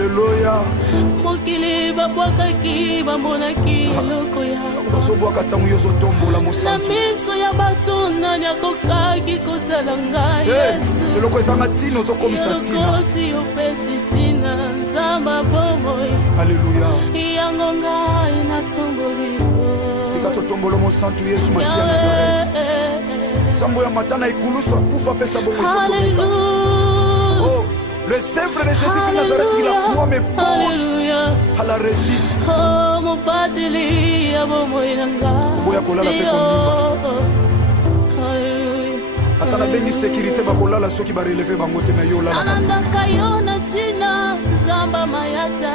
Alléluia. Mokili babwakaki bamonaki loko ya bazobwaka ntango yo ozotombola mosantu na miso ya bato nani akokaki kotala ngai Yesu eloko ezanga ntina ozokomisa ntina elokoti opesi ntina nzamba bomoi Alléluia. yango ngai natomboli tika totombola mosantu Yesu Masiya Nazareth nzambo ya matana ikulusu akufa pesa bomoi kotomeka. Le sèvre de Jésus-Christ Nazareth, il a croix me pousse à la réussite. Oh, mon pateli, Boya kolala pe kondimba. Atala bengi sécurité ba kolala soki ba relever bango te na yo la. Ananda kayona tina zamba mayata.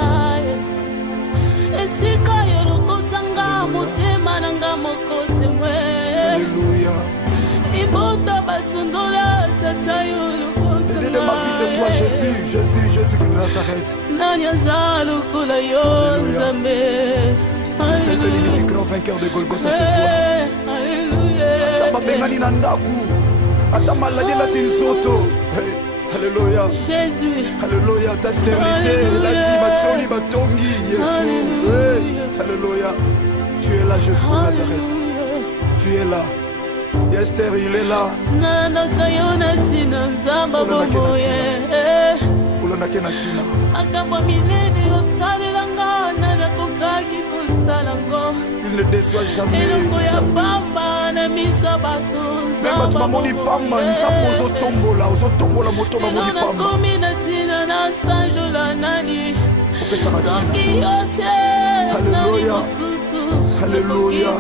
Esika yo lokotanga motema nanga mokote mwe. Alléluia. Ibota basundola tata yo. De ma vie c'est toi Jésus, Jésus, Jésus de Nazareth. C'est le qui grand vainqueur de Golgotha, c'est toi. Alléluia. Ataba bengani na ndaku. Atama la de la tinsoto. Alléluia. Jésus. Alléluia, ta stérilité, la tima choli batongi Jésus. Alléluia. Tu es là Jésus de Nazareth. Tu es là. Esther, il est là. Nana kayona tina nzamba bomoye. Ulona kena tina. Akamba mileni osali langa nana kokaki kosalango. Il ne déçoit jamais. Elongo ya pamba na misa bato nzamba. Même tu mamoni pamba nzambo ozotombola moto mamoni pamba. Nana komi na tina na sanjola nani. Soki yote. Alléluia. Alléluia.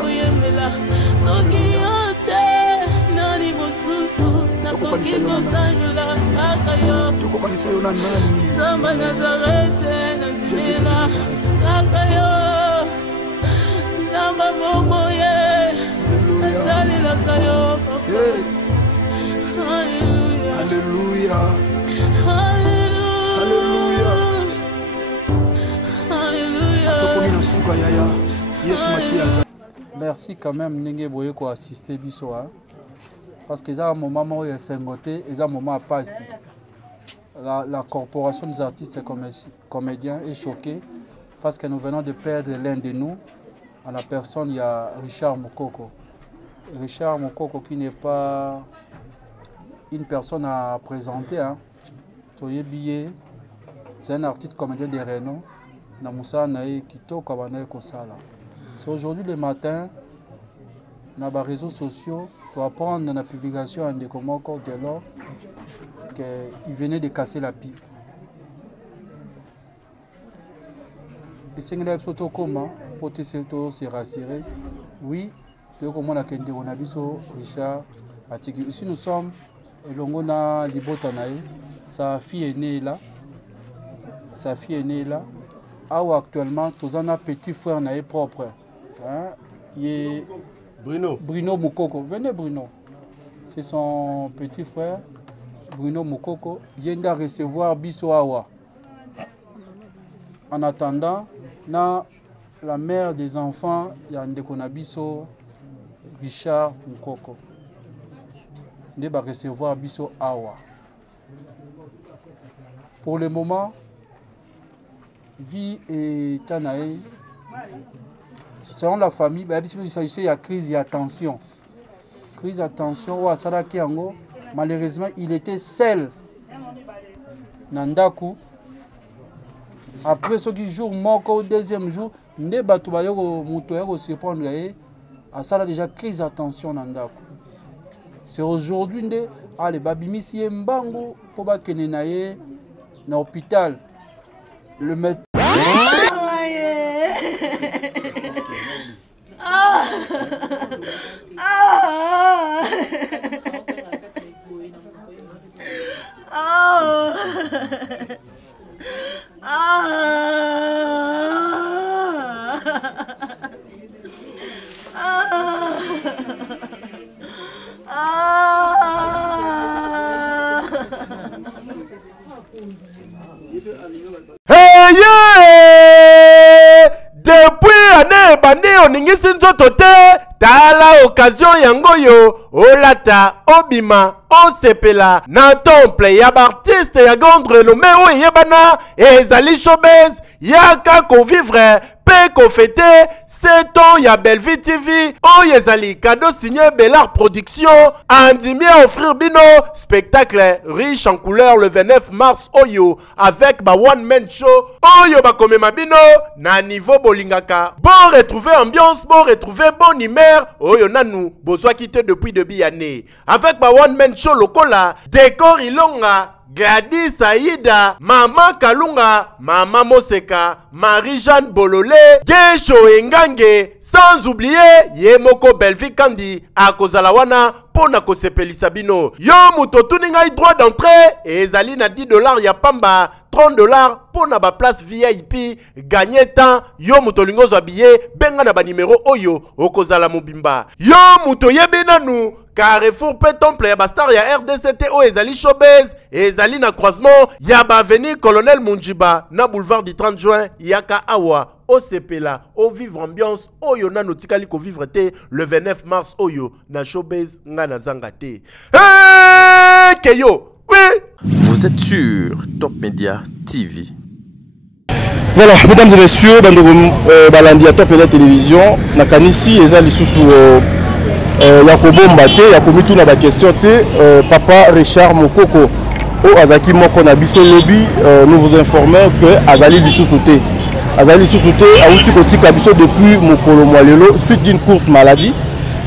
Soki yote. Nani mosusu nakoki kosanjola kaka yo tokokanisa yo na nani Nzamba Nazareth nanzimela kaka yo Nzamba momoye nazalelaka yo Alléluia. Alléluia. Alléluia. Alléluia. Atokomi na suka yaya Yesu Masiya. Merci quand même Nenge Boye ko assister biso parce que ça un moment où il y a cinquanté et ça un moment à passer. La corporation des artistes et comédiens est choquée parce que nous venons de perdre l'un de nous. À la personne, il y a Richard Mokoko. Richard Mokoko qui n'est pas une personne à présenter. C'est un artiste comédien de renom. C'est aujourd'hui le matin, dans les réseaux sociaux, pour apprendre dans la publication de Komoko de l'or qu'il venait de casser la pipe. Et c'est une photo comment pour se rassurer. Oui, Richard Atiki. Ici nous sommes, Longona Libotanaï, sa fille est née là. Sa fille est née là. Actuellement, tous un petit frère naïe propre. Hein? Il est Bruno Mokoko. Venez Bruno. C'est son petit frère, Bruno Mokoko. Il vient de recevoir Bissoawa. En attendant, la mère des enfants, il y a un Bisso, Richard Mokoko. Il va recevoir Bissoawa. Pour le moment, vie et Tanaï. Selon la famille, il s'agissait de crise et attention. Crise attention, malheureusement, il était seul. Nandaku. Après ce jour, au deuxième jour, il se prendre à ça déjà crise attention Nandaku. C'est aujourd'hui que les babimisi mbango pour bakenenaye na hôpital. Le médecin. Depuis année bandé on n'ingé sinzo toté tala occasion yangoyo olata obima osepela na temple ya artiste ya grande renommée oyo yebana ezali showbiz yaka ko vivre pe ko fêter 7 ans ya Bellevue TV oyo ezali cadeau signé Bellard Production andimi à offrir bino spectacle riche en couleurs le 29 mars oyo avec ba one man show oyo ba komema bino na niveau bolingaka bon retrouver ambiance bon retrouver bon humeur oyo nanu bozwa quitté depuis début année avec ba one man show lokola décor ilonga Gladys Aïda, Mama Kalunga, Mama Moseka, Marie-Jeanne Bololé, Gesho Engange, sans oublier Yemoko Bellevue Kandi, Akozalawana, Pona Kosepelisa bino. Yo muto tuninga droit d'entrée, et Zali na $10 ya pamba, $30 pona ba place VIP, gagner temps, yo muto lingo habillé, benga na ba numéro oyo, Okozala Mobimba. Yo muto yebenanu, Carrefour pe temple ya bastar ya RDCT o ezali showbiz ezali na croisement ya ba avenue Colonel Munjiba na boulevard du 30 juin yaka awa o sepela o vivre ambiance oyo na notikali ko vivre te le 29 mars oyo na showbiz nga na zanga te. Hey, Keyo, oui. Vous êtes sur Top Media TV. Voilà, mesdames et messieurs, balandi à Top Media Télévision, na kanisi ezali susu Yakobo Mbate, Yakomitu na ba question te, Papa Richard Mokoko, au Azaki Moko na biso lobby, nous vous informons que Azali Lisusu te. Azali Lisusu te, Aouti Kotika biso depuis Mokolo Mwalelo, suite d'une courte maladie,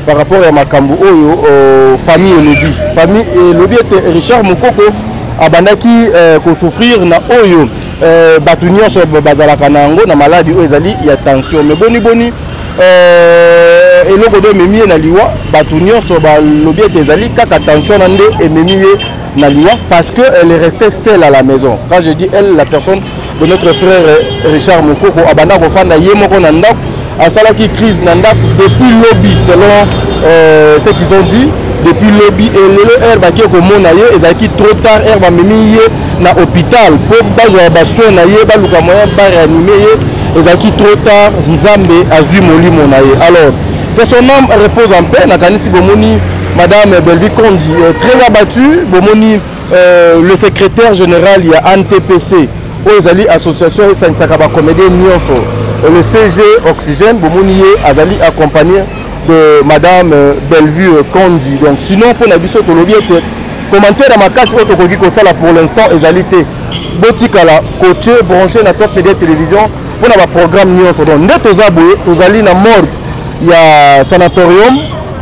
par rapport à Makambu Oyo, famille et lobby. Famille et lobby était Richard Mokoko, Abandaki ko souffrir na Oyo, Batunion sur Bazalaka Nango, na maladie Oyo Ezali, il y a tension, mais boni. Et le godo memi na liwa batunion so ba lobby ezali kaka tension nande et memi na liwa parce que elle est restée seule à la maison. Quand je dis elle, la personne de notre frère Richard Mokoko abanda ko fanda ye moko na ndako asala ki crise na ndako depuis lobby selon ce qu'ils ont dit depuis lobby et le air ba ki ko mona ye ezaki trop tard air ba memi ye na hôpital pour ba jo ba soin na ye ba luka moyen ba réanimer ye ezaki trop tard Nzambe azui molimo na ye. Alors que son âme repose en paix. Nakanisi Bomoni, Madame Bellevue Kandi, très abattue. Bomoni, le secrétaire général, il y a NTPC, Ozali Association Sansakaba Comédie Nyonso, le CG Oxygène, Bomoni Azali accompagné de Madame Bellevue Kandi. Donc, sinon, pour Nabiso Tolobi, commentaire à ma casse, Otokogi Kosala pour l'instant, Ezalité, Botikala, coaché, branché dans Top Media Télévision, pour notre programme Nyonso. Donc, Netozaboué, Ozali na morgue. Il y a sanatorium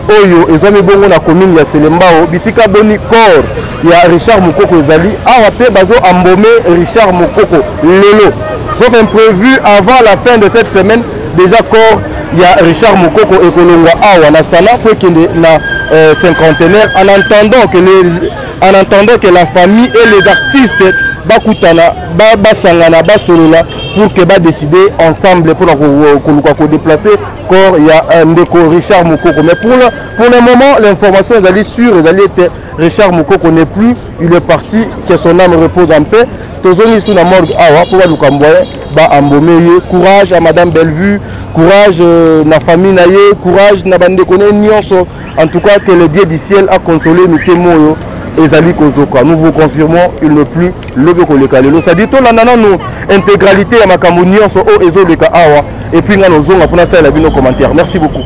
oyo ezami bongo na commune ya Selembao bisika boni corps il y a Richard Mokoko ezali awa pe bazo ambomé Richard Mokoko lelo sauf imprévu avant la fin de cette semaine déjà corps il y a Richard Mokoko ekolongwa awa na sana pour kende na cinquantenaire en attendant que la famille et les artistes bakutana basangana basolola pour que ba décider ensemble pour ko déplacer corps il y a ndeko Richard Mokoko mais pour le moment l'information est sûre Richard Mokoko n'est plus il est parti que son âme repose en paix tozoni sous la morgue awa pour luka mboye ba ambomeye courage à Madame Bellevue courage na famille na ye courage na bandeko nyonso en tout cas que le Dieu du ciel a consolé mitemo Ezali Kozoka. Nous vous confirmons, il n'est plus le Bekoleka. Ça dit tout la nous intégralité à Makambu Nyonso o Ezoleka Awa et puis nous zonga pour ça la nos commentaires. Merci beaucoup.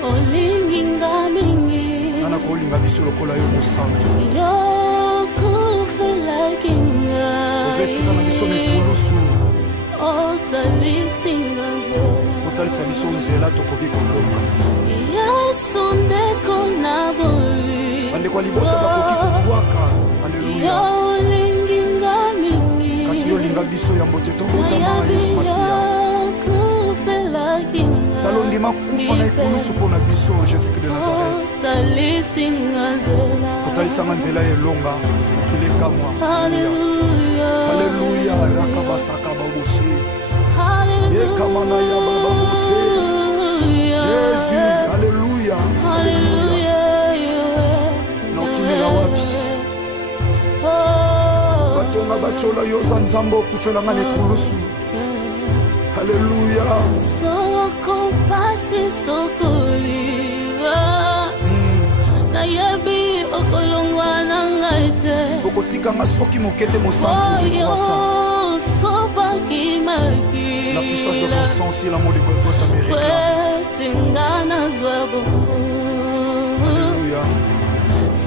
Olinginga mingi biso nekulusu otalisa biso nzela tokoki kolonga Yesu ndeko na boli bandeko libota bakoki kobwaka alleluya kasi yolinga biso ya mbote tobotama Yesu Masiya talondima kufa na ekulusu mpona biso Jésus-Christ de Nazareth otalisanga nzela elonga kilekamwa alleluya rakabasaka baboshe yekamana ya bababoshe Jésus alleluya na okimela wapi batonga bachola yoza nzambe okufelanga na ekulusu Alléluia. Soko pasi sokoliwa Nayebi okolongwa nangaite Okotika nga soki mokete mosantu je crois ça Sopa kimaki La puissance de ton sang si l'amour de Golgotha me réclame Tingana zwabo Alléluia.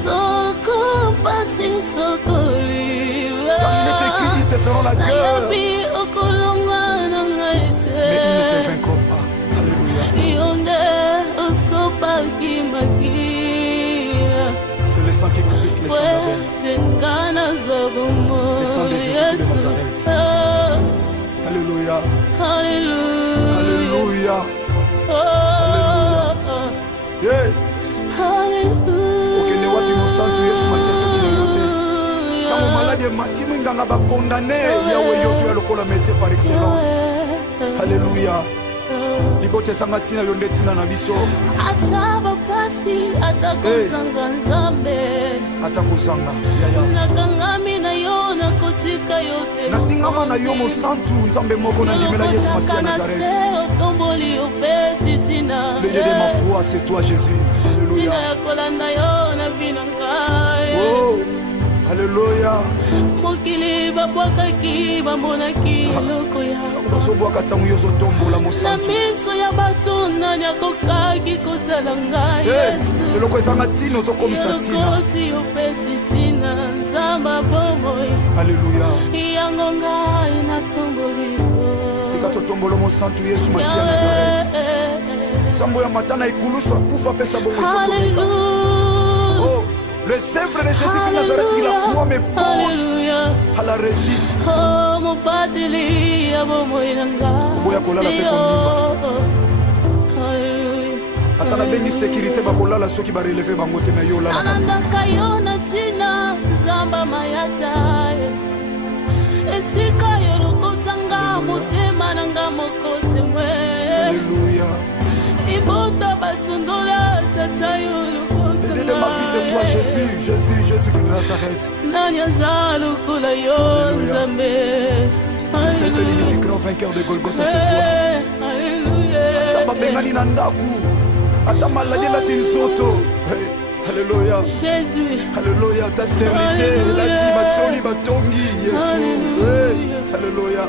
Soko pasi sokoliwa Car il est écrit, ils te feront la guerre Nayebi okolongwa mais ils ne te vaincront pas. Alléluia. C'est le sang qui coule plus que le sang d'Abel. Le sang de Jésus de Nazareth. Alléluia. Alléluia. Alléluia. Yeah. Okende wapi mosantu Yesu Masiya soki na yo te. Tango malade matimi nganga bakondane yawe Yoshua lokola métier par excellence. Alléluia. Libote sanga tina yonde tina na biso. Ataba pasi atakozanga nzambe. Atakozanga. Yaya. Nakangami na yo nakotika yote. Natingama na yo mosantu nzambe moko na ndimela Yesu Masiya Nazareth. Otomboli opesi tina. Le Dieu de ma foi c'est toi Jésus. Alléluia. Tina kolanda yo na binangai. Oh. Alléluia. Mokili babwakaki bamonaki loko ya bazobwaka ntango yo ozotombola mosantu na miso ya bato nani akokaki kotala ngai Yesu eloko ezanga ntina ozokomisa ntina elokoti opesi ntina nzamba bomoi Alléluia. yango ngai natomboli tika totombola mosantu Yesu Masiya Nazareth nzambo ya matana ekulusu akufa apesa bomoi kotomeka. Oh. Le sèvre de Jésus-Christ Nazareth, il a croix me pose à la réussite. Oboya kolala pe kondimba. Ata na bengi sécurité bakolala soki ba relever bango te na yo lala. Anandaka yo na tina zamba mayata. Esika yo lokotanga motema nanga mokote mwe. Alléluia. Ibota basundola tata yo de ma vie c'est toi Jésus, Jésus, Jésus de Nazareth. Le seul béni grand vainqueur de Golgotha c'est toi. Alléluia. Ata bengani na ndaku, ata maladi la tinzoto. Alléluia. Jésus. Alléluia, ta stérilité, la tibacholi batongi Jésus. Alléluia.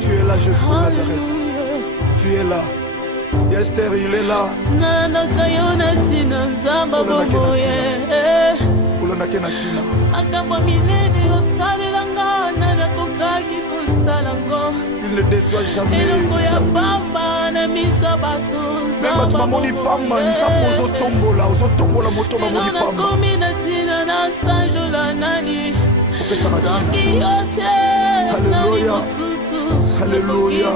Tu es là Jésus de Nazareth. Tu es là. Esther, il est là. Il ne déçoit jamais. Même tu m'as moni pamba, nous sommes aux otombola moto moni pamba. Alléluia. Alléluia.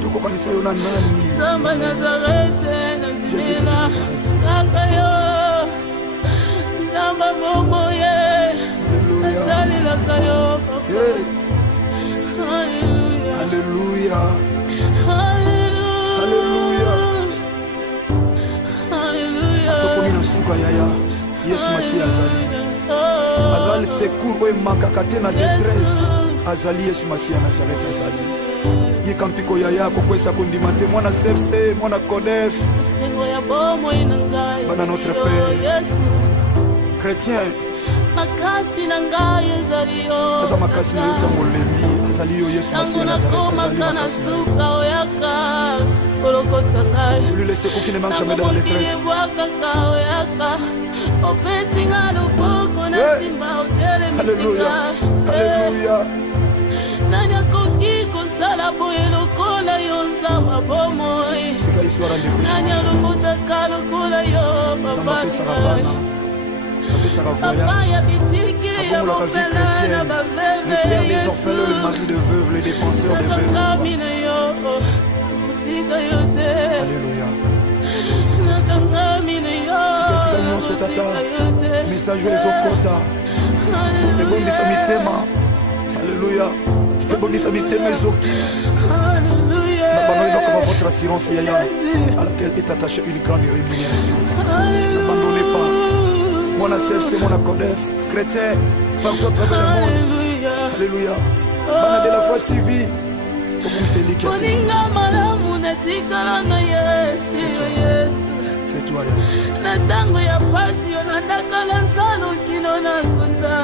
Tukokanisa yo na nani? Samba Nazareth na zimela kaka yo Samba momo ye Nazali la kayo Alléluia. Alléluia. Alléluia. Alléluia. Atokomi na suka yaya Yesu Masiya azali. Azali secours oyo emakaka te na détresse. Azali Yesu Masiya Nazareth azali. Yekampiko yaya kokwesa kondima te mwana sepse mwana kodef. Bana notre Père. Chrétien. Makasi na ngai ezali yo. Aza makasi na yo tango lembi azali yo Yesu Masiya Nazareth azali makasi. Suka oyaka Celui le secours qui ne manque jamais dans la détresse. Alléluia. Alléluia. Nanya koki kosala boye lokola yo nzamba bomoi. Nanya lokota kalokola yo papa. Papa ya bitiki ya bofela na baveve. Le père des orphelins, le mari de veuve, le défenseur des veuves. Alléluia. Message aux Okota. Le bon de Samitema. Alléluia. Le bon de Samitema Zoki. N'abandonnez donc votre assurance Yaya, à laquelle est attachée une grande rémunération. N'abandonnez pas. Mon ACF, c'est mon ACODEF. Chrétien, partout à travers le monde. Alléluia. Bana de la Voix TV. C'est toi, na tango ya pasi yo nandakala salo kino na kunda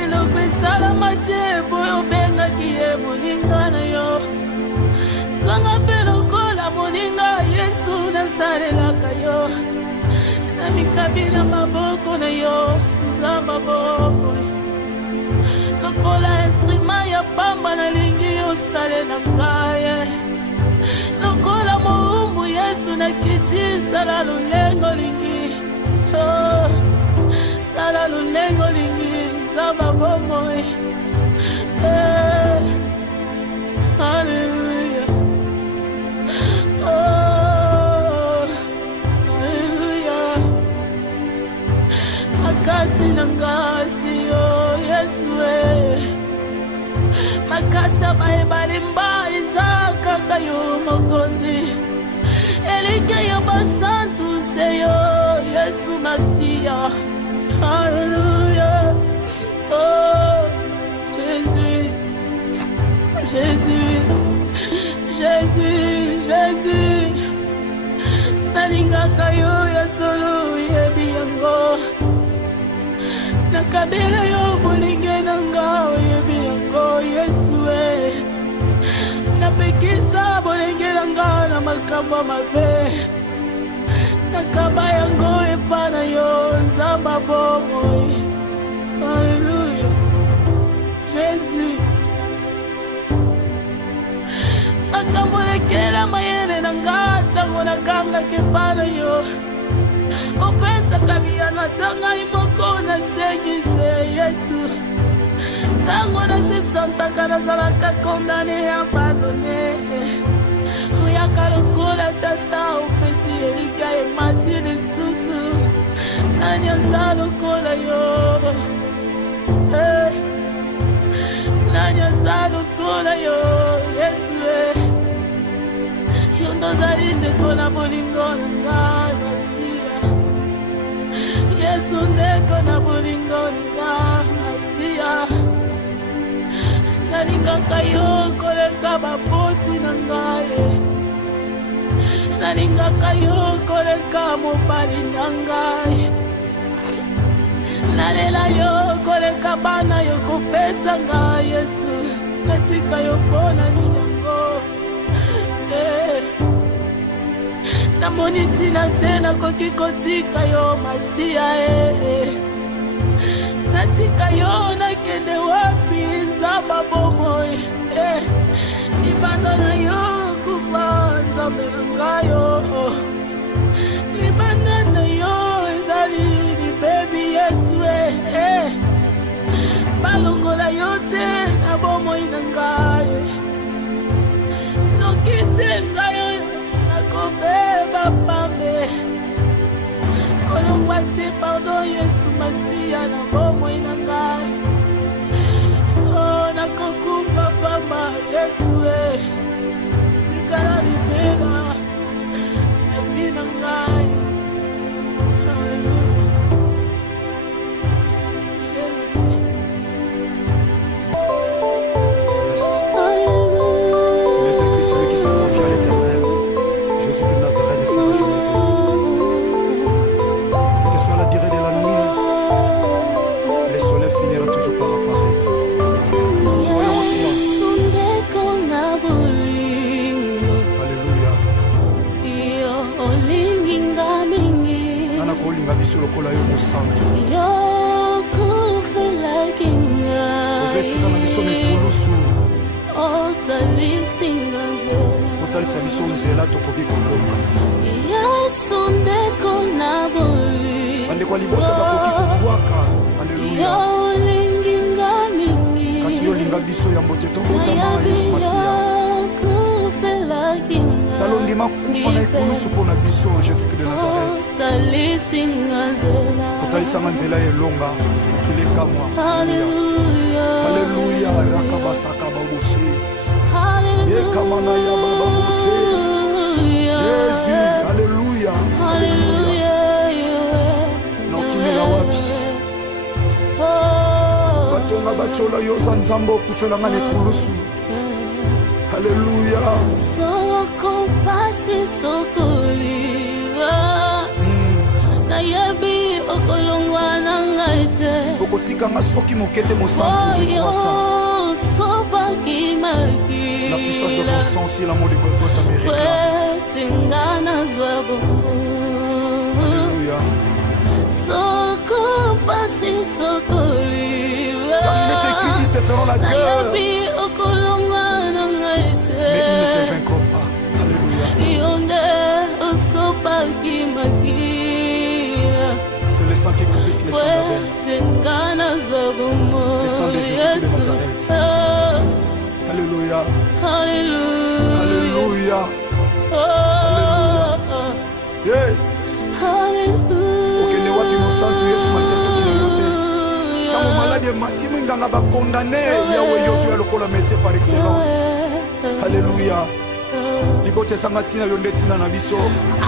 eloko esalama te boyo obengaki ye moninga na yo kanga mpe lokola moninga Yesu nasalelaka yo na mikabila maboko na yo nzamba bobo lokola instrument ya pamba nalingi yosalela ngaye lokola moumbu Yesu nakiti sala lulengo lingi sala lulengo lingi nzamba bomoi Hallelujah. Hallelujah. Makasi nangasi yo Yesu makasa baebalimba izaka kayo mokonzi elike yo basantu seyo Yesu Masia. Alléluia. Oh Jésus, Jésus, Jésus, Jésus. Nalingaka yo ya solo yebi yango nakabela yo bolinge nanga yebi yango Yesu napekisa bolinge nanga na makambo mabe nakaba yango epana yo nzamba bomoi. Alléluia. Jésus akambolekela mayele nanga tango nakanga kepana yo opesa kabiyano atanga imoko na segite Yesu tango na sesantaka nazalaka kondane abandone oyaka lokola tata opesi elika emati lisusu nanyaza lokola yo nanyaza lokola yo Yesu yo ndozali ndeko na bolingo na ngai Masia Yesu ndeko na bolingo na ngai Masia nalingaka yo koleka bapoti na ngai nalingaka yo koleka mobali na ngai nalela yo koleka bana yo kopesa ngai Yesu natika yo mpona minyango namoni ntina te nakoki kotika yo Masia natika yo nakende wapi nzamba bomoi libanda na yo kufa nzambe na ngayo libanda na yo ezali libebi Yesu balongola yo te na bomoi na ngayo noki te ngayo nakobeba pambe kolongwa te pardon Yesu Masia na bomoi na ngai nakokufa pamba Yesu likala libela ebi na ngai. Alléluia. Jésus. Yes. Il est écrit celui qui s'est confié à l'Éternel. Jésus de Nazareth ne sera jamais déçu. Et que soit la durée de la nuit, le soleil finira biso lokola yo mosantu ovesika na biso mikulusu otalisa biso nzela tokoki kolonga bandeko ya libota bakoki kobwaka aleluya kasi yo linga biso ya mbote tobotama yesu masiya talondima kufa na ekulusu mpo na biso jésus-christ de nazareth otalisanga nzela elonga mokili ekamwa aleluya rakabasaka baboshe yekamana ya bababoshe jésus aleluya na okimela wapi batonga bacola yoza nzambe okufelanga na ekulusu Alléluia. Soko pasi sokoliwa. Nayebi okolongwa nangaite. Okotika masoki mokete mosantu je crois ça. Sopa kimaki. La puissance de ton sang si l'amour de Golgotha me réclame. Tingana zwabo. Alléluia. Soko pasi sokoliwa. Car il est écrit, ils te feront la guerre. Nayebi okolongwa nangaite. Mais ils ne te vaincront pas. Alléluia. C'est le sang qui confisque les sangs d'Abel. Le sang de Jésus de Nazareth. Alléluia. Alléluia. Alléluia. Yeah. Okende wapi mosantu Yesu masiya soki na yo te. Ntango maladi emati minganga bakondane yawe yozwa lokola métier par excellence. Alléluia. Libote sanga tina yo nde tina na biso.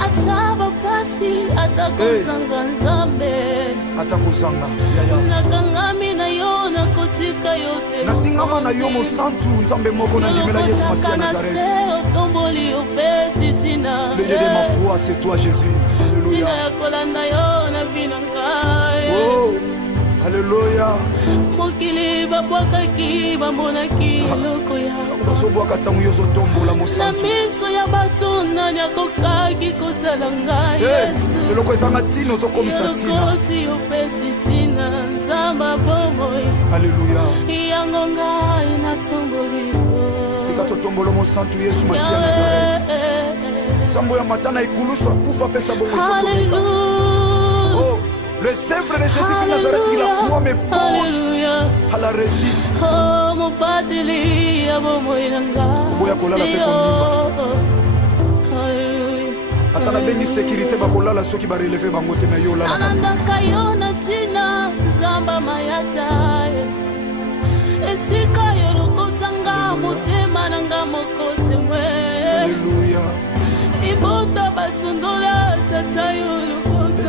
Ataba pasi atakozanga nzambe. Atakozanga yaya. Nakangami na yo nakotika yote. Natingama na yo mosantu nzambe moko na ndimela Yesu masiya Nazareth. Otomboli opesi tina. Le Dieu de ma foi c'est toi Jésus. Alléluia. Tina yakolanda yo na binangai. Oh. Alléluia. Mokili babwakaki bamonaki eloko ya bazobwaka ntango yo ozotombola mosantu na miso ya bato nani akokaki kotala ngai Yesu eloko ezanga ntina ozokomisa ntina elokoti opesi ntina nzamba bomoi Alléluia. yango ngai natomboli tika totombola mosantu Yesu masiya Nazareth nzambo ya matana ekulusu akufa apesa bomoi kotomeka. Le Sèvre de Jésus-Christ Nazareth, il a croix me pose à la réussite. Oh, mon pateli, Oboya kolala pe kondimba. Atala bengi sécurité bakolala soki ba relever bango te na yo lala. Ananda kayona tina zamba mayata. Esika yo lokotanga motema nanga mokote mwe. Alléluia. Ibota basundola tata yo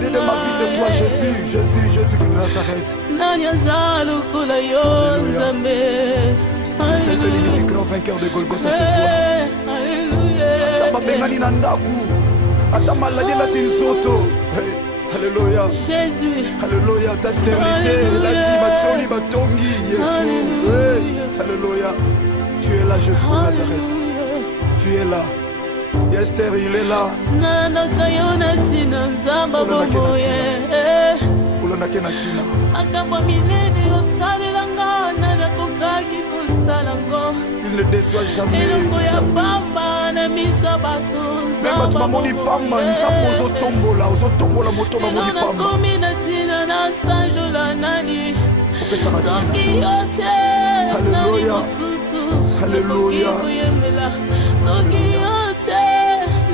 de ma vie c'est toi Jésus, Jésus, Jésus de Nazareth. Le seul unique grand vainqueur de Golgotha c'est toi. Alléluia. Ataba bengani na ndaku. Ata maladie la tinsoto. Alléluia. Jésus. Alléluia, ta stérilité, la ti macholi batongi Jésus. Alléluia. Tu es là Jésus de Nazareth. Tu es là. Esther, il est là. Nana kayona tina nzamba bomoye. Ulona kena tina. Akamba milene osalelanga nana kokaki kosalango. Il ne déçoit jamais. Eloko ya pamba na misa bato nzamba. Même tu mamoni pamba nzambo ozotombola moto mamoni pamba. Nana komi na tina na sanjola nani. Soki yote. Alléluia. Alléluia. Soki yote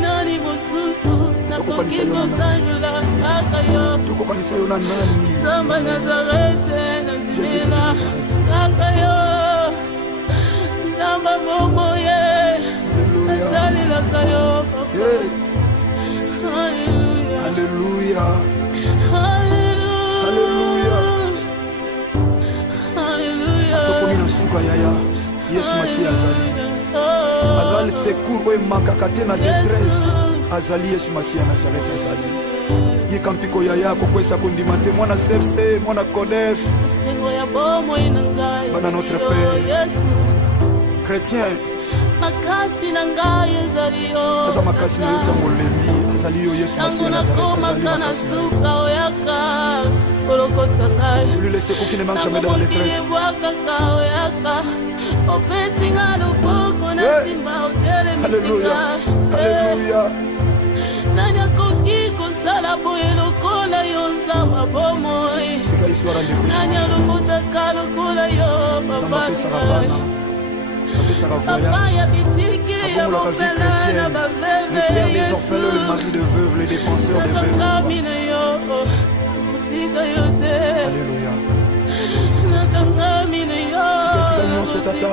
nani mosusu nakoki kosanjola kaka yo tokokanisa yo na nani Nzamba Nazarete nandimela kaka yo Nzamba bomoye nasalelaka yo Alléluia. Alléluia. Alléluia. Atokomi na suka yaya Yesu masiya azali. Azali secours oyo emakaka te na détresse. Azali Yesu masiya Nazareth azali. Yika mpiko yaya kokwesa kondima te mwana sepse mwana kodef. Bana notre Père. Chrétien. Makasi na ngai ezali yo. Aza makasi na yo ntango olembi Tango nakomaka na suka oyaka kolokota ngai. Celui le secours qui ne manque jamais dans la détresse. Alléluia. Alléluia. Nani akoki kosala boye lokola yo nzamba bomoi. Nani alokotaka lokola yo papa. Papa ya bitiki ya mofela na baveve. Le père des orphelins, le mari de veuve, le défenseur des veuves. Alléluia. Tukesika nyonso tata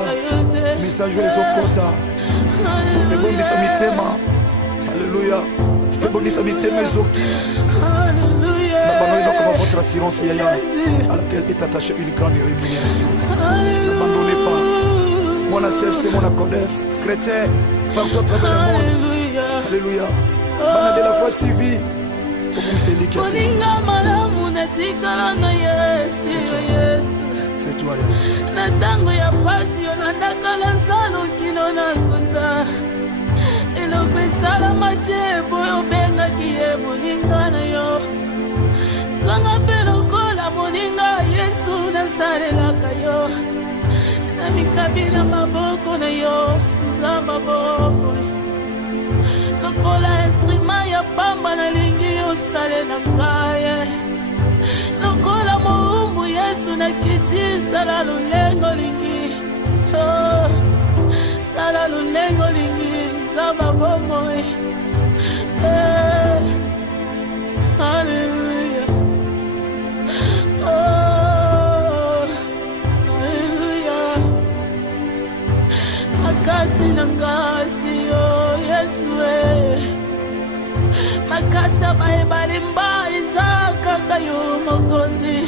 message ezokota ebondisa mitema. Alléluia. Ebondisa mitema ezoki na banoni comme votre assurance yaya à laquelle est attachée une grande rémunération. N'abandonnez pas. Mon ACFC, mon ACODEF, chrétien, partout à travers le monde. Alléluia. Bana de la Voix TV. C'est toi, na tango ya pasi yo nandakala nsalo kino na kunda eloko esalama te boyo obengaki ye moninga na yo kanga mpe lokola moninga yesu nasalelaka yo na mikabi na maboko na yo nzamba boko lokola instrima ya pamba nalingi osalela ngaye lokola moumbu yesu nakiti sala lulengo lingi sala lulengo lingi nzamba bomoi. Alléluia. Alléluia. Makasi nangasi yo yesu makasa baebalimba izakaka yo mokonzi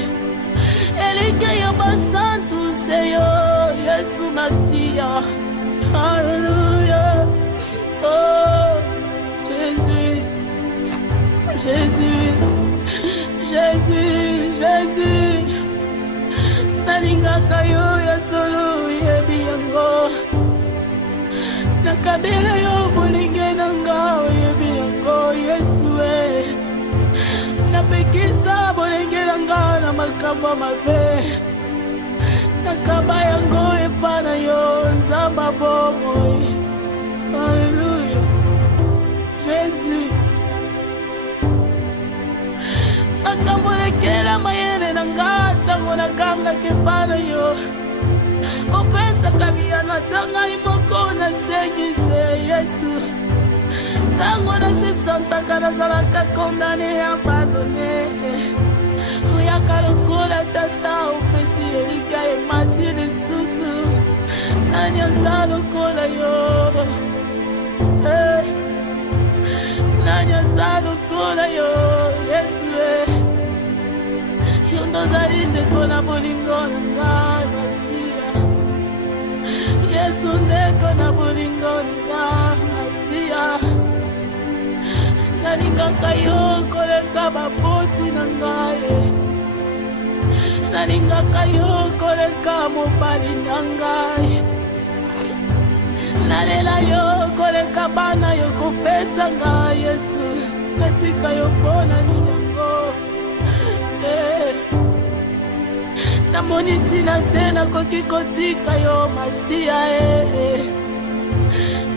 elike yo basantu seyo yesu masiya. Alléluia. Oh Jésus, Jésus, Jésus, Jésus. Nalingaka yo ya solo yebi yango nakabela yo bolinge nanga yebi yango yesu napekisa bolinge nanga na makambo mabe nakaba yango epana yo nzamba bomoi. Alléluia. Jésus akambolekela mayele nanga tango nakanga kepana yo opesaka miyano atanga imoko na sengi te yesu tango nasesantaka nazalaka kondane abandone oyaka lokola tata opesi elika emati lisusu nani aza lokola yo nani aza lokola yo yesu yo ndozali ndeko na bolingo na ngai masiya yesu ndeko na bolingo na ngai masiya nalingaka yo koleka bapoti na ngai nalingaka yo koleka mobali na ngai nalela yo koleka bana yo kopesa ngai yesu natika yo mpona minyango namoni ntina te nakoki kotika yo masiya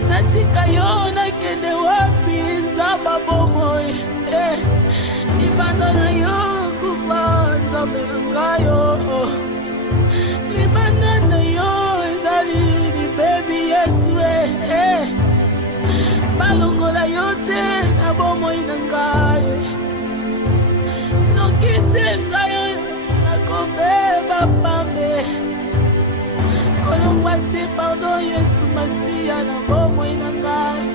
natika yo nakende wapi nzamba bomoi libanda na yo kufa nzambe na ngayo libanda na yo ezali libebi yesu balongola yo te na bomoi na ngayo noki te ngayo nakobeba pambe kolongwa te pardon yesu masiya na bomoi na ngai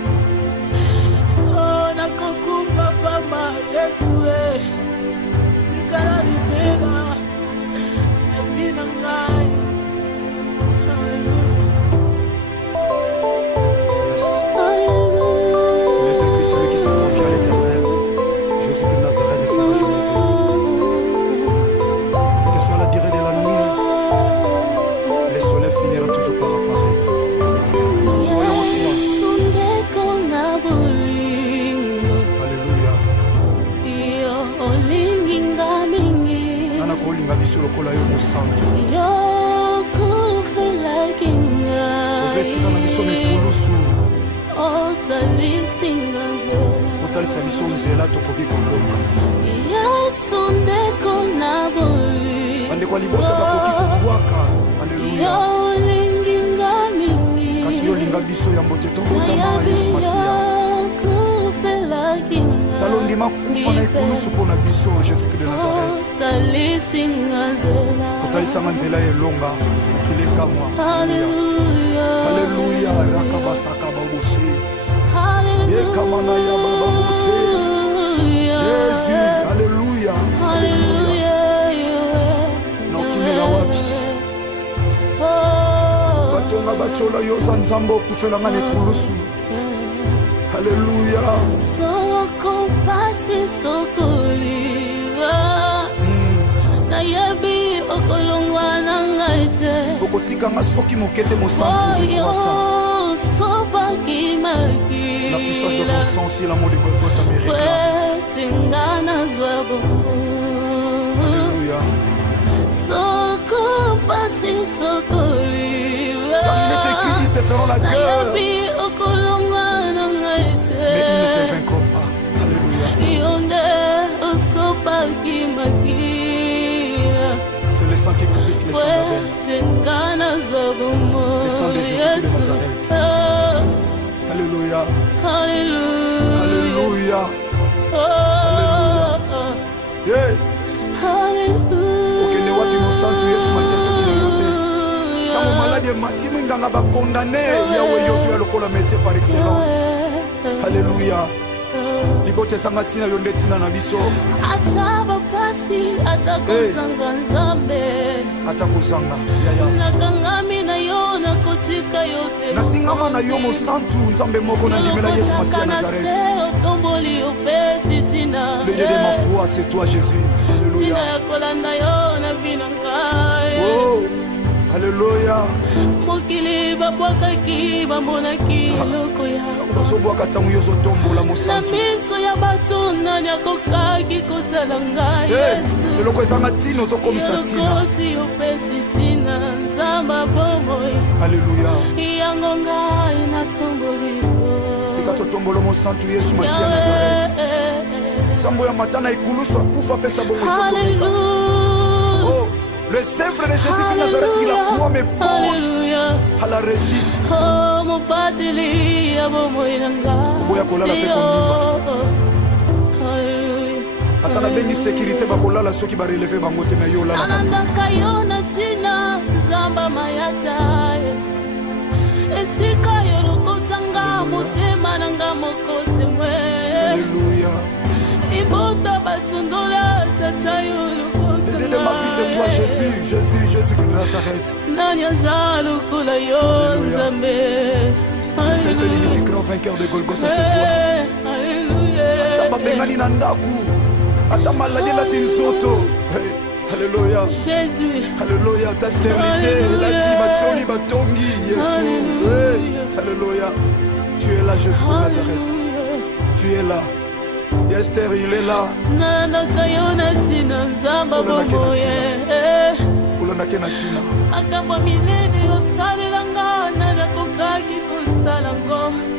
nakokufa pamba yesu likala libela evi na ngai. Finira toujours par apparaître. Voyons toi. biso lokola yo mosantu ovesika na biso mikulusu otalisa biso nzela tokoki kolonga bandeko ya libota bakoki kobwaka aleluya kasi yo linga biso ya mbote tobotama yesu masiya talondima kufa na ekulusu mpo na biso jésus-christ de nazareth otalisanga nzela elonga mokili ekamwa aleluya rakabasaka baboshe yekamana ya bababoshe jésus aleluya naokimela wapi batonga bacola yo za nzambe okufelanga na ekulusu aleluya soko pasi sokolira nayebi okolongwa na ngai te okotikanga soki moke te mosantu sopakimaki la puissance de ton sang si l'amour de Golgotha me réclame alléluia soko pasi sokolira car il est écrit ils te feront la guerre mais ils ne te vaincront pas. Alléluia. C'est le sang qui coupe plus que le sang d'Abel. Le sang de Jésus de Nazareth. Alléluia. Alléluia. Alléluia. Yeah. Okende wapi mosantu Yesu Masiya soki na yo te. Ntango maladi emati mwinganga bakondane yawe yozu ya lokola métier par excellence. Alléluia. Libote sanga tina yonde tina na biso. Ataba pasi atakozanga nzambe. Atakozanga. Yaya. Nakangami na yo na kotika yote. Natingama na yo mosantu nzambe moko na ndimela Yesu Masiya Nazareth. Otomboli opesi tina. Le Dieu de ma foi c'est toi Jésus. Alléluia. Tina kolanda yo na binangai. Oh. Alléluia. Mokili babwakaki bamonaki loko ya basobwaka ntango yo ozotombola mosantu na miso ya bato nani akokaki kotala ngai Yesu eloko ezanga ntina ozokomisa ntina opesi ntina nzamba bomoi Alléluia. yango ngai natomboli tika totombola mosantu Yesu Masiya Nazareth nzambo ya matana ekulusu akufa apesa bomoi kotomika. Oh. Le Sèvre de Jésus de Nazareth, il a croix me pose à la réussite. Oboya kolala pe kondimba. Atala bengi sécurité bakolala soki ba relever bango te me yo la. Alandaka yo na tina zamba mayata. Esika yo lokotanga motema nanga mokote mwe. Alléluia. Ibota basundola tata yo de ma vie c'est toi Jésus, Jésus, Jésus de Nazareth. C'est le unique grand vainqueur de Golgotha, c'est toi. Alléluia. Ataba bengani na ndaku. Ata maladi la tinzoto. Alléluia. Jésus. Alléluia, ta stérilité, la tibacholi batongi, Jésus. Alléluia. Tu es là Jésus de Nazareth. Tu es là. Esther, il est là.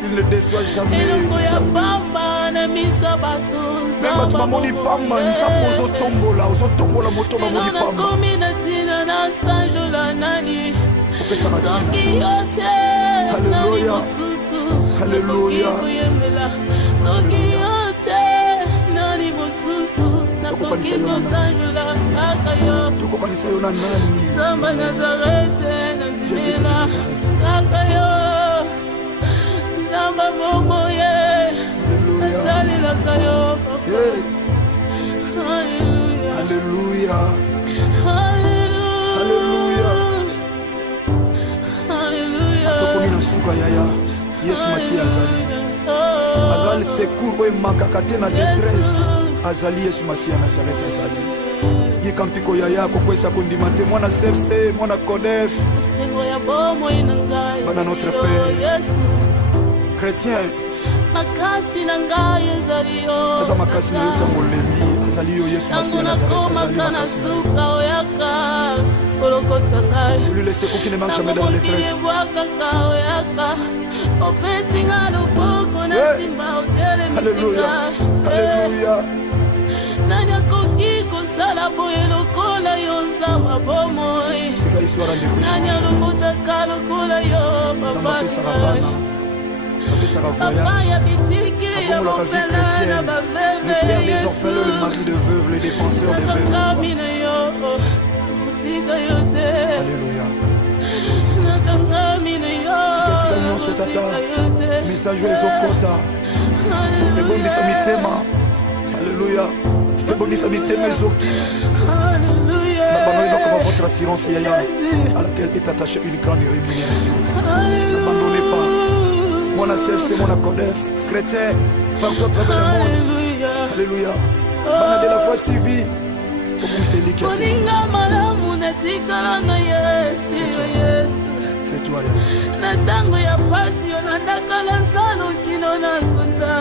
Il ne déçoit jamais. Même tu m'as moni pamba, nous sommes aux otombola moto moni pamba. Alléluia. Alléluia. Tukokanisa yo na nani? Samba Nazareth nazimela kaka yo Samba momo ye Nazalila kayo papa. Alléluia. Alléluia. Alléluia. Alléluia. Atokomi na suka yaya Yesu Masiya azali secours oyo emakaka te na détresse azali Yesu Masiya Nazareth azali yika mpiko yaya kokwesa kondima te mwana sepse mwana kodef bana notre père chrétien makasi na ngai ezali yo aza makasi na yo ntango olembi azali Tango nakomaka na suka oyaka kolokota ngai. Celui le secours qui ne manque jamais dans la détresse. Ebwakaka oyaka opesi nga loboko na simba otelemisi Alléluia. nga. Alléluia. Nani akoki kosala boye lokola yo nzamba bomoi. Tika histoire ndeko. Nani alokotaka lokola yo papa ngai. Papa ya bitiki ya bofela na baveve. Le père des orphelins, le mari de veuve, le défenseur des veuves. Alléluia. Qu'est-ce que nous sommes tata? Message au kota. Le bon de Samitema. Alléluia. Le bon de Samitema Zoki. N'abandonnez donc votre assurance yaya à laquelle est attachée une grande rémunération. N'abandonnez pas. Mon ACF, c'est mon ACODEF. Chrétien, partout à travers le monde. Alléluia. Bana de la Voix TV. C'est toi, Yaya. Na tango ya pasi yo nandakala nsalo kino na kunda.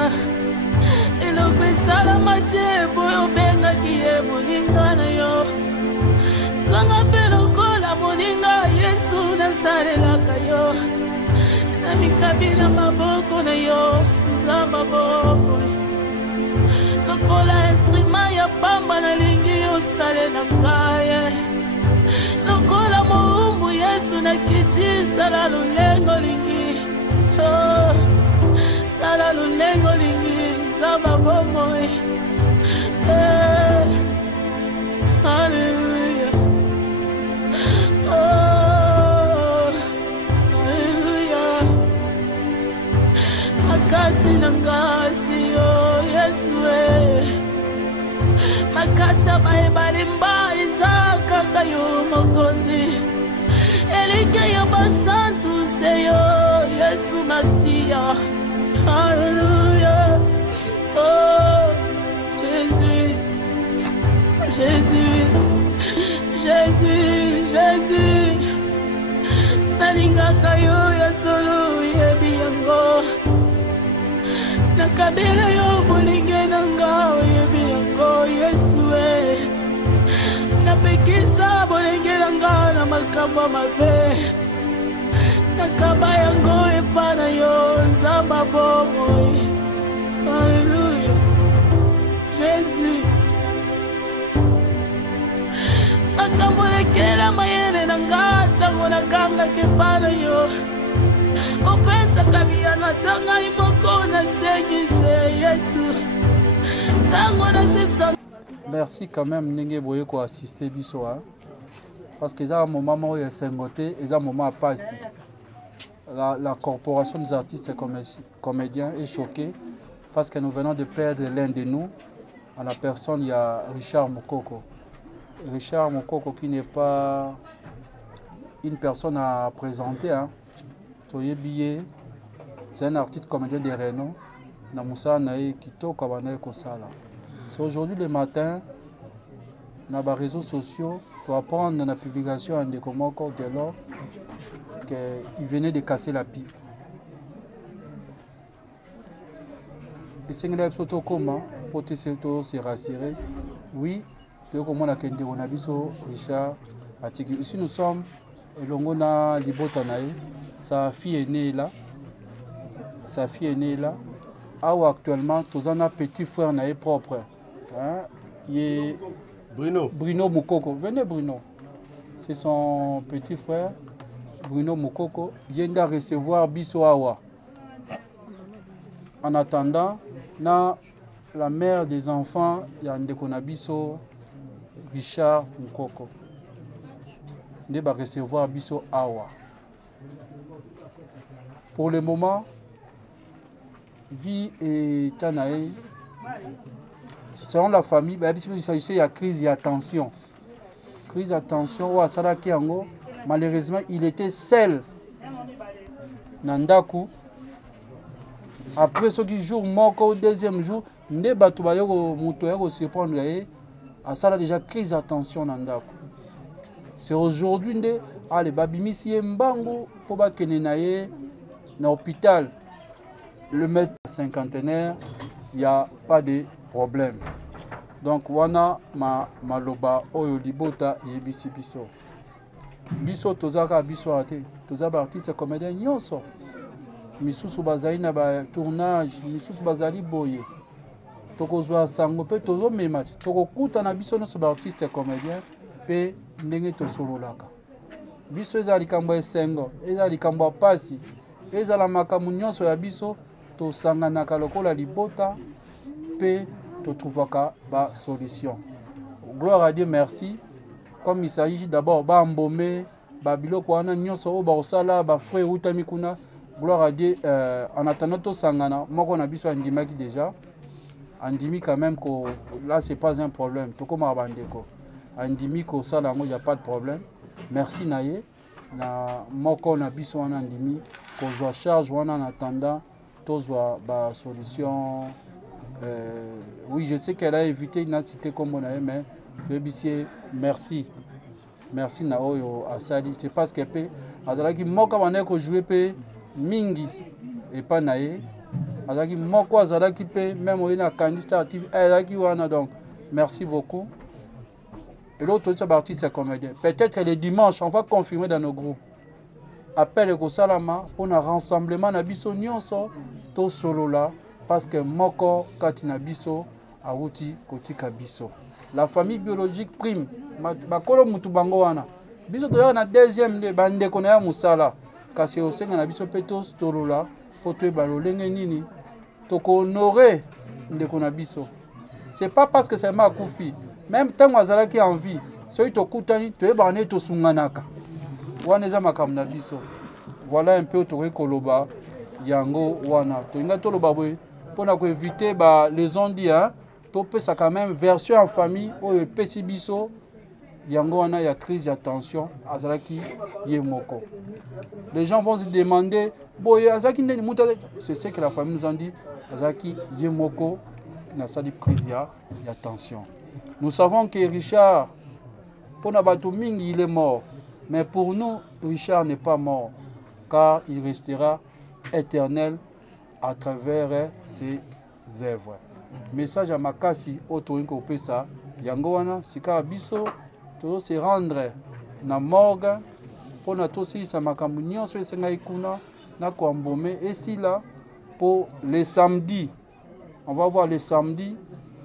Eloko esalama te boyo obengaki ye moninga na yo. Kanga mpe lokola moninga Yesu nasalelaka yo. Na mikabi na maboko na yo nzamba boboy. Lokola instrument ya pamba nalingi osalela ngai. Lokola moumbu Yesu na kiti sala lulengo lingi. Oh, sala lulengo lingi nzamba bomoy. Hallelujah. Oh, hallelujah. Makasi nangasi yo Yesu makasa baebalimba izaka kayo mokonzi. Elike yo basantu seyo Yesu Masia. Hallelujah. Oh, Jésus, Jésus, Jésus, Jésus. Nalingaka yo ya solo yebi yango. Nakabela yo bolinge nanga yebi yango Yesu napekisa bolinge nanga na makambo mabe. Nakaba yango epana yo nzamba bomoi. Alléluia. Jésus. Nakambolekela mayele nanga tango nakanga kepana yo. Opesa kabia na tanga imoko na segite Yesu. Tango na sesa. Merci quand même Nenge Boye ko assister biso parce que ça un moment où il y a sengoté et ça un moment à passer. La corporation des artistes et comédiens est choquée parce que nous venons de perdre l'un de nous. À la personne, il y a Richard Mokoko. Richard Mokoko qui n'est pas une personne à présenter. C'est un artiste comédien de renom. C'est aujourd'hui le matin, dans les réseaux sociaux, pour apprendre dans la publication de Komoko Gelo qu'il venait de casser la pipe. Et c'est une photo comment pour se rassurer. Oui, Richard Atiki. Ici nous sommes, Longona Libotanaï, sa fille est née là. Sa fille est née là. Actuellement, tous un petit frère naïe propre. Hein? Il est Bruno Mukoko. Venez Bruno. C'est son petit frère, Bruno Mukoko. Il vient de recevoir Bissoawa. En attendant, la mère des enfants, il y a un Bisso, Richard Mukoko. Il va recevoir Bissoawa. Pour le moment, vie et Tanaï, selon la famille, il s'agissait de crise et attention. Crise et attention, malheureusement, il était seul. Nandaku. Après ce jour, au deuxième jour, il a surprendre à ça déjà crise et attention. C'est aujourd'hui que les babimisi mbango pour que dans l'hôpital. Le maître cinquantenaire, il n'y a pas de problème. Donc wana maloba oyo libota yebisi biso. Biso tozaka biso ate, tozaba artiste comédien nyonso. Misusu bazali na ba tournage, misusu bazali boye. Tokozwa sango pe tozo memati, tokokuta na biso nyonso ba artiste comédien pe ndenge tosololaka. Biso ezali likambo esengo, ezali likambo pasi, ezala makambo nyonso ya biso tosanganaka lokola libota pe totrouvaka ba solution. Gloire à Dieu, merci. Comme il s'agit d'abord ba mbomé, ba biloko wana nyonso o ba osala ba frère utami kuna. Gloire à Dieu, en attendant to sangana, moko na biso andimaki déjà. Andimi quand même que là c'est pas un problème. To comme abandeko. Andimi ko sala ngo y a pas de problème. Merci naye. Na moko na biso wana andimi ko zo charge wana en attendant to zo ba solution. Oui, je sais qu'elle a évité une cité comme on a, mais je vais dire merci. Merci Naoyo Asali. C'est parce qu'elle peut. Azalaki moka wana ko jouer pe mingi et pas naé. Azalaki moko azalaki pe même on a candidat actif azalaki wana donc merci beaucoup. Et l'autre artiste c'est comédien. Peut-être le dimanche on va confirmer dans nos groupes. Appel ko salama pour un rassemblement na biso nyonso to solo là. Parce que moko katina biso awuti kotika biso. La famille biologique prime. Bakolo mutu bango wana. Biso toya na deuxième de bande kona ya musala. Kasi osenga na biso petos tolola foto balolenge nini. Toko honorer ndeko na biso. C'est pas parce que c'est ma koufi. Même tant wazala qui en vie. Soy to kutani to ebane to sunganaka. Wana za makamna biso. Voilà un peu to koloba yango wana. To inga to loba boy. Pour éviter les ondits, tu peux ça quand même version en famille ou petit biso, yango wana ya crise attention, azalaki yemoko. Les gens vont se demander, boy azaki ndeni muta, c'est ce que la famille nous a dit, azaki yemoko na sali crise ya attention. Nous savons que Richard, pour Nabato Mingi, il est mort, mais pour nous Richard n'est pas mort, car il restera éternel à travers ses œuvres. Message à Makasi, Otoinko Pesa, Yangoana, Sika Biso, tout se rendre na morgue, pour notre aussi sa makamunion sur Sengaikuna, na Kwambome, et si là, pour les samedis, on va voir les samedis,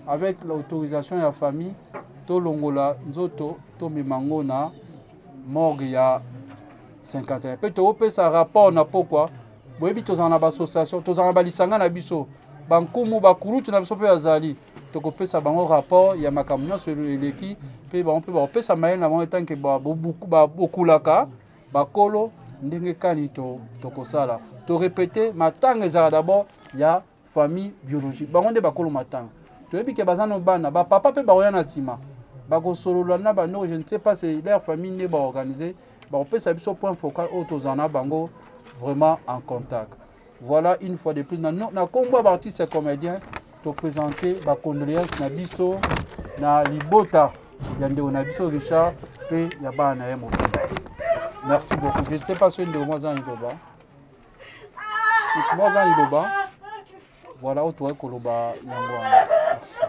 avec l'autorisation de la famille, to Longola, Nzoto, to Mimangona, morgue ya 51. Peut-être ça rapport na pourquoi. Boyebi tozana ba association tozana ba lisanga na biso bankumu bakurutu na biso pe azali tokopesa bango rapport ya makamyo sur eleki pe ba on peut ba pesa mail na mo tant que ba beaucoup ba bokulaka bakolo ndenge kani tokosala to répéter matanga za d'abord ya famille biologique bango nde bakolo matanga toyebi ke bazana bana ba papa pe ba oyana sima bako solo na ba no je ne sais pas c'est leur famille ne ba organiser ba on pesa biso point focal au tozana bango vraiment en contact. Voilà une fois de plus. Na combo artiste comédien pour présenter ba condoléances na biso na libota ya ndeko na biso Richard pe ya bana ya moto. Merci beaucoup. Je ne sais pas si ndeko moza iloba. Moza iloba. Voilà auto ekoloba yango. Merci.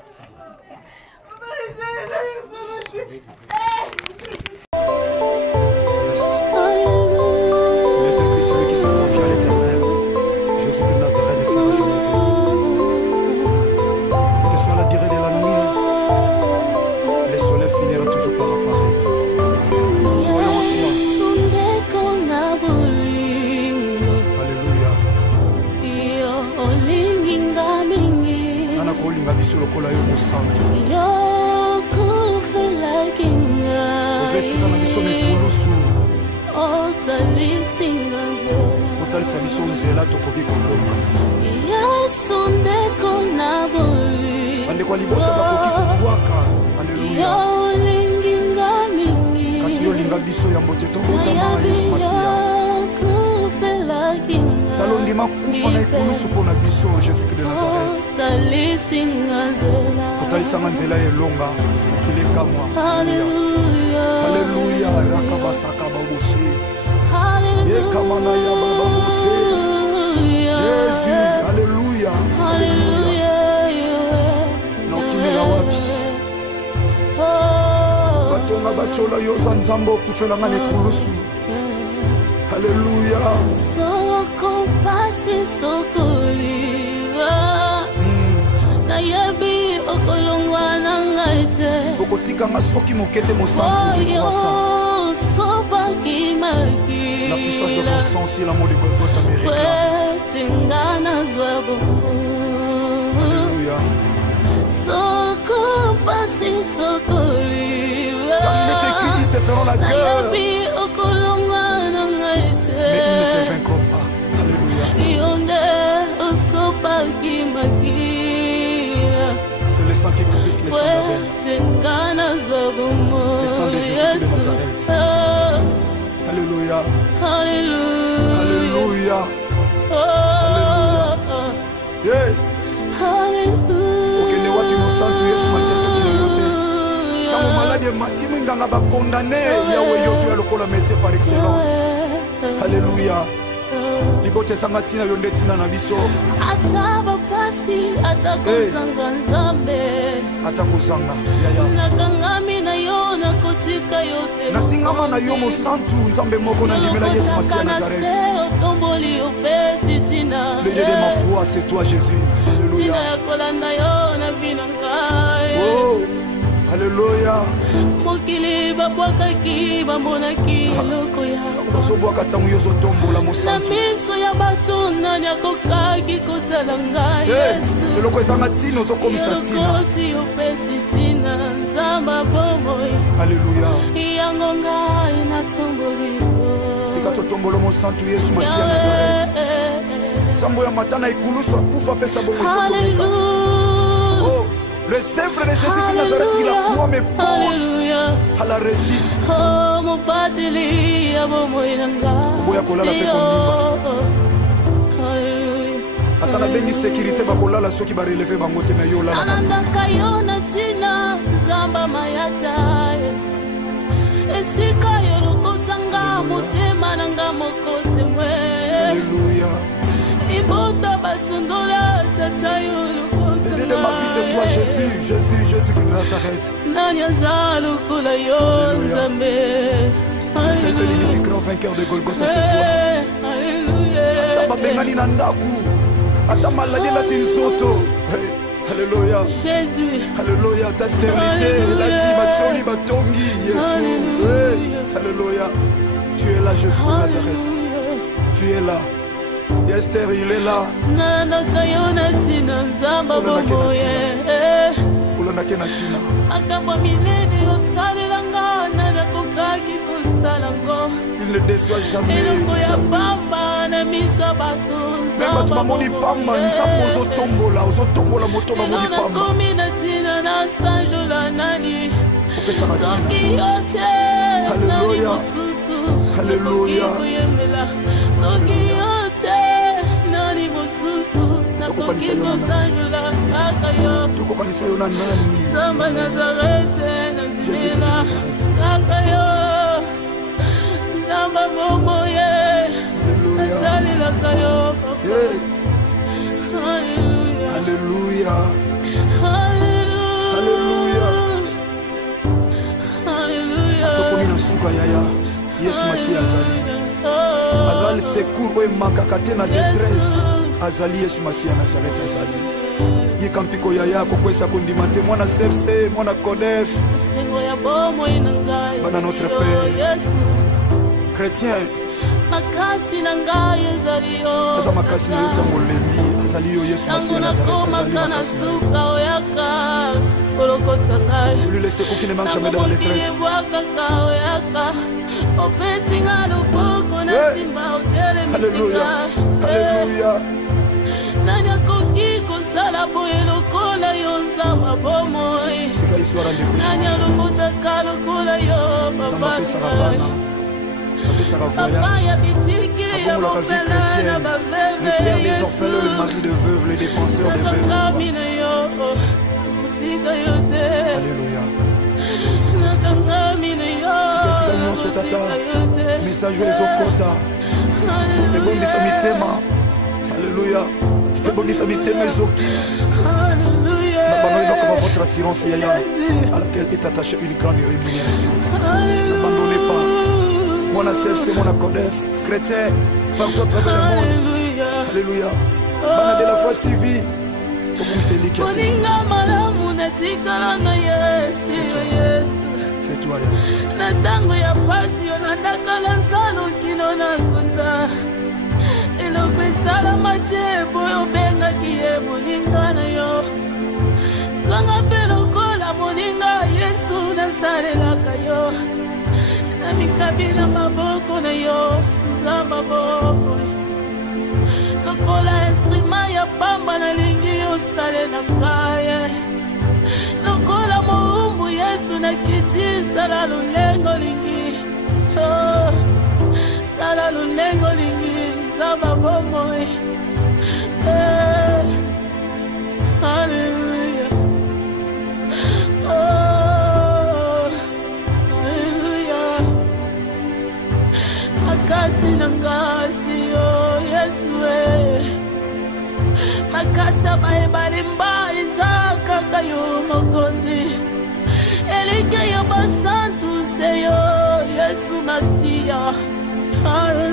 Jésus-Christ de Nazareth. Alléluia. Alléluia. Rakabasaka baboshe. Yekamana ya baba boshe. Jésus. Alléluia. Alléluia. Donc il est là wapi. Nanga bachola yoza nzambo kufela ngane kulusu. Alléluia. Soko pasi sokoliwa. Na yebi okolongwa nangaite. Okotika ngasoki mokete mosantu je crois ça. Sopa kimaki. La puissance de ton sang, si l'amour de Golgotha me réclame. Alléluia. Soko pasi sokoliwa. Car il est écrit, ils te feront la guerre. Mais ils ne te vaincront pas. Alléluia. C'est le sang qui coule plus que le sang d'Abel. Le sang de Jésus de Nazareth. Alléluia. Alléluia. Alléluia. Yeah. Okende wapi mosantu Yesu Masiya soki na yo te. Tango malade mati minganga ba condamné Yahweh Yoshua lokola métier par excellence. Alléluia. Libote sanga tina yo ndetina na biso. Ataba pasi atakozanga nzambe. Atakozanga. Yaya. Nakangami na yo nakotika yote. Natingama na yo mosantu nzambe moko na ndimela Yesu Masiya Nazareth. Le Dieu de ma foi, c'est toi Jésus. Alléluia. Oh, alléluia. Mokili babwakaki bamonaki lokoya. Bazobwaka tango yo zotombola mosantu. Na miso ya bato nani akokaki kotala ngai Yesu. Eloko ezanga tina ozokomisa tina. Elokoti opesi tina nzamba bomoi. Alléluia. Yango ngai natomboli. Tika totombolo mosantu Yesu Masiya Nazareth. Sambo ya matana ikuluswa kufa pesa bongo ikotomeka. Oh, le sèvre de Jésus de Nazareth qui la croix me pose à la réussite. Oh, mon pateli abomoy nanga. Boya kolala pe kondimba. Alléluia. Atana bengi sécurité bakolala soki ba relever bango te na yo la. Ananda kayona tina zamba mayata. Esika yo lokotanga motema nanga mokote mwe. Alléluia. Ibota basondola tata yo lokotanga. L'idée de ma vie c'est toi Jésus, Jésus, Jésus de Nazareth. Nanya zalo kula yo zambe. C'est le l'unique grand vainqueur de Golgotha, c'est toi. Alléluia. Ataba bengani na ndaku. Atama la lati nzoto. Alléluia. Jésus. Alléluia, ta stérilité, la tiba choli batongi, Jésus. Alléluia. Tu es là, Jésus de Nazareth. Tu es là. Esther, il est là. Nana kayona tina nzamba bomoye. Ulona kena tina. Akamba mileni osalelanga nana kokaki kosalango. Il ne déçoit jamais. Eloko ya pamba na miso bato nzamba. Même tu m'amoni pamba, nzambo ozotombola moto bamoni pamba. Nana komi na tina na sanjola nani. Opesa na tina. Soki yote. Alléluia. Alléluia. Soki yote. Nani mosusu. Nakoki kosanjola akayo. Tokokanisa yo na nani? Zamba Nazareth nazimela kakayo. Zamba momoye. Nazalila kayo. Alléluia. Alléluia. Alléluia. Alléluia. Atokomi na suka yaya. Yesu Masiya azali. Azali secours oyo emakaka te na détresse. Azali Yesu Masiya Nazareth azali. Yeka mpiko yaya kokwesa kondima te mwana sepse mwana kodef. Bana notre Père. Chrétien. Makasi na ngai ezali yo. Aza makasi na yo tango lembi. Azali yo Yesu Masiya Nazareth azali makasi na yo. Celui le secours qui ne manque jamais dans la détresse. Alléluia. Alléluia. Nanya koki kosala boye lokola yo nzamba bomoi. Tika histoire de Christ. Nanya lokotaka lokola yo papa. Papa ya bitiki ya mofela na baveve. Le père des orphelins, le mari de veuve, le défenseur des veuves. Alléluia. Tika nyonso tata. Message ezokota. Ebongisa mitema. Alléluia. Ebongisa mitema ezoki. Votre assurance Yaya, à laquelle est attachée une grande rémunération. N'abandonnez pas. Mon ACF, c'est mon ACODEF, chrétien, partout à travers le monde. Alléluia. Bana de la Voix TV. C'est toi, Yaya. Natango ya pasi onandakala salo kino na kunda. Eloko esala te boyo benga kiye moninga na yo. Kanga pelo kola moninga Yesu nasalelaka yo. Na mikabila maboko na yo zamba bobo. Lokola instrument ya pamba na lingi yo sale na kaya. Lokola muumbu Yesu na kiti sala lulengo lingi. Oh, sala lulengo lingi zamba bobo. Hallelujah. Oh, hallelujah. Makasi nangasi oh Yesu makasa balimba izaka kayo mokozi elike yo basantu seyo Yesu Masia. Hallelujah.